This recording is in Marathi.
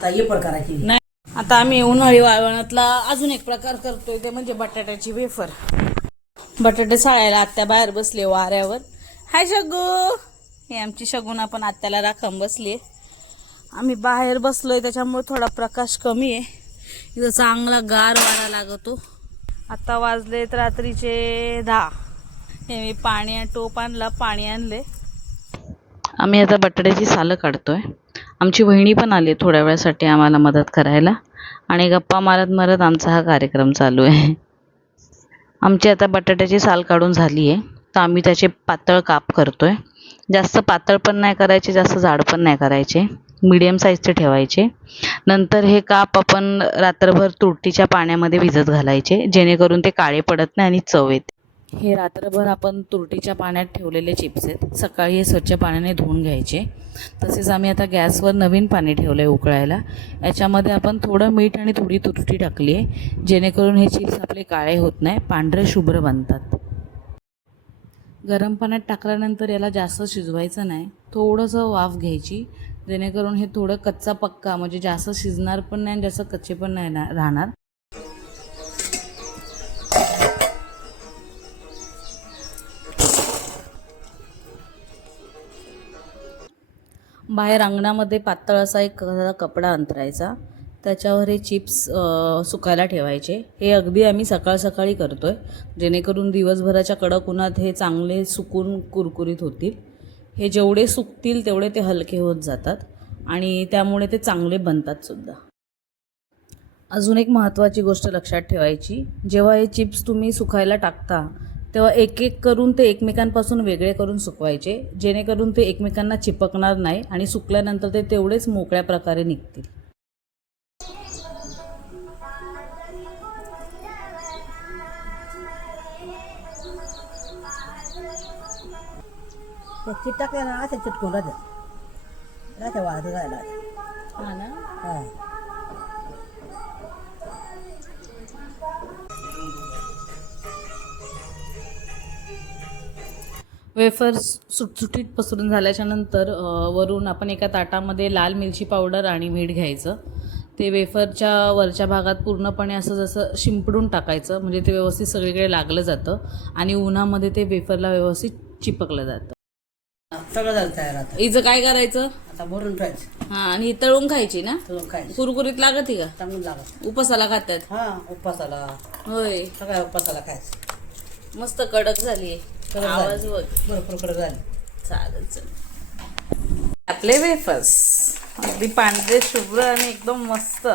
आता हे पण करायची नाही. आता आम्ही उन्हाळी वाळवणातला अजून एक प्रकार करतोय ते म्हणजे बटाट्याची वेफर. बटाटे साळायला आत्या बाहेर बसले वाऱ्यावर. हाय शगू. हे आमची शगून आपण आत्याला राखण बसली आम्ही बाहेर बसलोय त्याच्यामुळे थोडा प्रकाश कमी आहे. इथं चांगला गार वारा लागतो. आता वाजलेत रात्रीचे दहा. हे मी पाणी टोप आणला पाणी आणले. आम्ही आता बटाट्याची सालं काढतोय. आमची वहिनी पण आली थोड्या वेळासाठी आम्हाला मदत करायला. आणि गप्पा मारत मारत आमचा हा कार्यक्रम चालू आहे. आमची आता बटाट्याची साल काढून झाली आहे. तर आम्ही त्याचे पातळ काप करतो आहे जास्त पातळ पण नाही करायचे जास्त जाड पण नाही करायचे. मीडियम साईजचे ठेवायचे. नंतर हे काप आपण रात्रभर तुरटीच्या पाण्यामध्ये भिजत घालायचे जेणेकरून ते काळे पडत नाही आणि चव येते. हे रात्रभर आपण तुरटीच्या पाण्यात ठेवलेले चिप्स आहेत. सकाळी हे स्वच्छ पाण्याने धुवून घ्यायचे. तसेच आम्ही आता गॅसवर नवीन पाणी ठेवलं आहे उकळायला. याच्यामध्ये आपण थोडं मीठ आणि थोडी तुरटी टाकली आहे. जेणेकरून हे चिप्स आपले काळे होत नाही पांढरे शुभ्र बनतात. गरम पाण्यात टाकल्यानंतर याला जास्त शिजवायचं नाही. थोडंसं वाफ घ्यायची जेणेकरून हे थोडं कच्चा पक्का म्हणजे जास्त शिजणार पण नाही आणि जास्त कच्चे पण नाही राहणार. बाहेर अंगणामध्ये पातळ असा एक कपडा अंतरायचा. त्याच्यावर हे चिप्स सुकायला ठेवायचे. हे अगदी आम्ही सकाळ सकाळी करतो आहे जेणेकरून दिवसभराच्या कडक उन्हात हे चांगले सुकून कुरकुरीत होतील. हे जेवढे सुकतील तेवढे ते हलके होत जातात आणि त्यामुळे ते चांगले बनतात सुद्धा. अजून एक महत्त्वाची गोष्ट लक्षात ठेवायची. जेव्हा हे चिप्स तुम्ही सुकायला टाकता तेव्हा एक एक करून ते एकमेकांपासून वेगळे करून सुकवायचे. जेणेकरून ते एकमेकांना चिपकणार नाही आणि सुकल्यानंतर ते तेवढेच मोकळ्या प्रकारे निघतील. ते ना असे चिटकून राहते. राहते हा. वेफर्स सुटसुटीत पसरून झाल्याच्यानंतर अ, वरून आपण एका ताटामध्ये लाल मिरची पावडर आणि मीठ घ्यायचं. ते वेफरच्या वरच्या भागात पूर्णपणे असं जसं शिंपडून टाकायचं म्हणजे ते व्यवस्थित सगळीकडे लागलं जातं आणि उन्हामध्ये ते वेफरला व्यवस्थित चिपकलं जातं. सगळं झालं तयार आता. हिचं काय करायचं? आता भरून ठेवायचं. हां आणि ही तळून खायची ना? तळून खायचं. कुरकुरीत लागत का? चांगलं लागत. उपासाला खातात हा उपासाला. होय. सगळ्या उपासाला खायचं. मस्त कडक झाली कडक झाली. आवाज बघ. भरपूर कडक झाली. चालेल चालेल आपले वेफर्स. अगदी पांढरे शुभ्र आणि एकदम मस्त.